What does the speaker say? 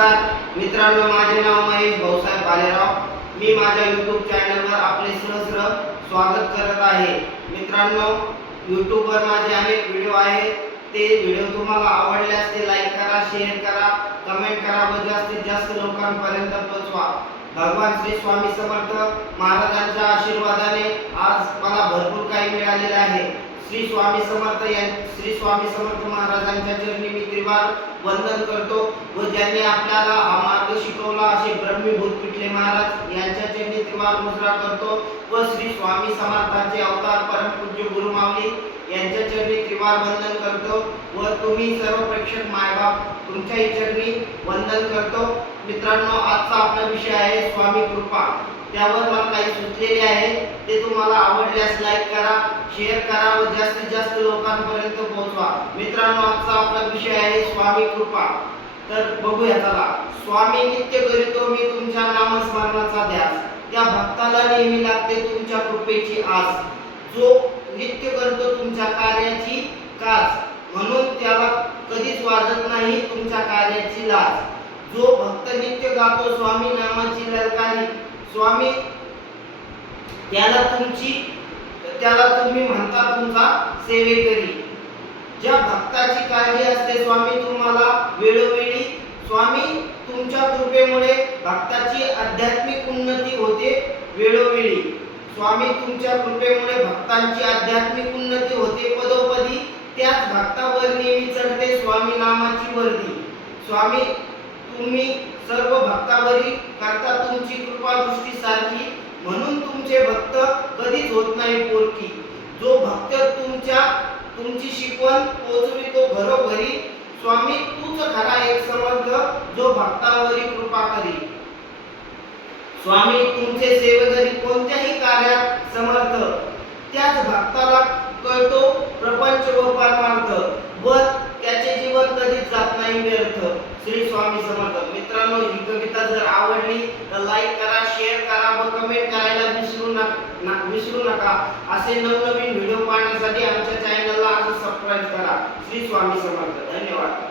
नमस्कार मित्रांनो, माझे नाव महेश भाऊसाहेब बालेराव। मी माझ्या YouTube चॅनलवर आपले सहर्ष स्वागत करत आहे। मित्रांनो, YouTube वर माझे अनेक व्हिडिओ आहेत। ते व्हिडिओ तुम्हाला आवडल्यास ते लाईक करा, शेअर करा, कमेंट करा व जास्तीत जास्त लोकांपर्यंत पोहोचवा। भगवान श्री स्वामी समर्थ महाराजांच्या आशीर्वादाने आज मला भरपूर काही मिळालेले आहे। श्री स्वामी समर्थ महाराजांच्या चरणी मी त्रिवार वंदन करतो व ज्यांनी आपल्याला हा मार्ग शिकवला असे ब्रह्मभूत पिटले महाराज यांच्या चरणी त्रिवार मुजरा करतो व श्री स्वामी समर्थांचे अवतार परमपूज्य गुरु माऊली यांच्या चरणी त्रिवार वंदन करतो व तुम्ही सर्व प्रेक्षक मायबाप तुमच्या चरणी वंदन करतो। मित्रांनो, आजचा आपला विषय आहे स्वामी कृपा। त्यावर मला काही सुचलेले आहे, ते तुम्हाला आवडल्यास लाईक करा, शेअर करा व जास्तीत जास्त लोकांपर्यंत पोहोचवा। मित्रांनो, आजचा आपला विषय आहे स्वामी कृपा। तर बघूया चला। स्वामी नित्य करीतो मी तुमच्या नामस्मरणाचा ध्यास, त्या भक्ताला नेहमी लागते तुमच्या कृपेची आस। जो नित्य करतो तुमच्या कार्याची काच, म्हणून त्याला कधीच वाजत नाही तुमच्या कार्याची लाज। जो भक्त नित्य गातो स्वामी नामाची ललकारी, स्वामी त्याला तुम्ही म्हणता तुमचा सेवेकरी। ज्या भक्ताची काळजी असते स्वामी तुम्हाला वेळोवेळी, स्वामी तुमच्या कृपेमुळे भक्ताची आध्यात्मिक उन्नती होते वेळोवेळी। स्वामी तुमच्या कृपेमुळे भक्तांची आध्यात्मिक उन्नती होते पदोपदी, त्याच भक्तावर नेहमी चढते स्वामी नामाची वर्दी। स्वामी तुम्ही सर्व भक्तावरी करता तुमची कृपा दृष्टी सारखी, म्हणून तुमचे भक्त कधीच होत नाही पोरकी। जो भक्त तुमची शिकवण पोचवितो घरोघरी, स्वामी तूच खरा एक समर्थ जो भक्तावरी कृपा करी। स्वामी तुमचे सेवेकरी कोणत्याही कार्यात समर्थ, त्याच भक्ताला कळतो प्रपंच व परमार्थ व त्याचे जीवन कधीच जात नाही व्यर्थ। श्री स्वामी समर्थ। मित्रांनो, ही कविता जर आवडली तर लाईक करा, शेअर करा व कमेंट करायला विसरू नका। असे नवनवीन व्हिडिओ पाहण्यासाठी आमच्या चॅनलला सबस्क्राइब करा। श्री स्वामी समर्थ। धन्यवाद।